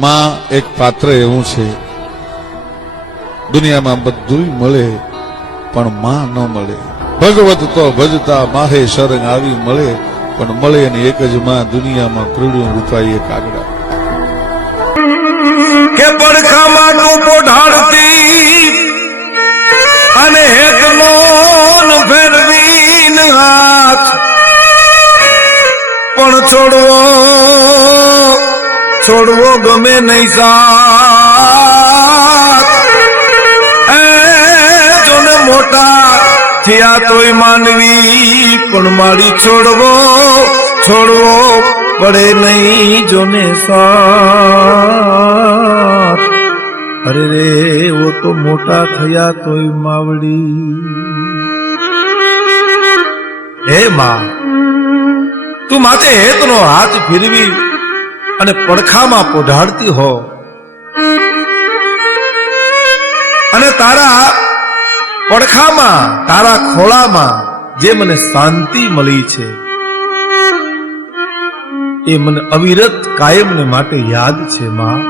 માં એક પાત્ર એવું છે, દુનિયામાં બધું મળે પણ માં ન મળે. ભગવત તો ભજતા માહે શરણ આવી મળે, પણ મળે ને એક જ માં દુનિયામાં ક્રીડું રૂપાઈએ કાગડા. કે પડખામાં ટોપો ઢાળતી અને હેતનો ફેરવીન હાથ, પણ છોડવો ગમે નહીં સાથ. એ જોને મોટા થયા તોય માનવી, પણ મારી છોડવો પડે નહીં જોને સાથ. અરે રે વો તો મોટા થયા તોય માવડી. હે માં, તું માથે હેતનો હાથ ફેરવી અને પડખામાં પોઢાડતી હો, અને તારા પડખામાં તારા ખોળામાં જે મને શાંતિ મળી છે એ મને અવિરત કાયમને માટે યાદ છે માં.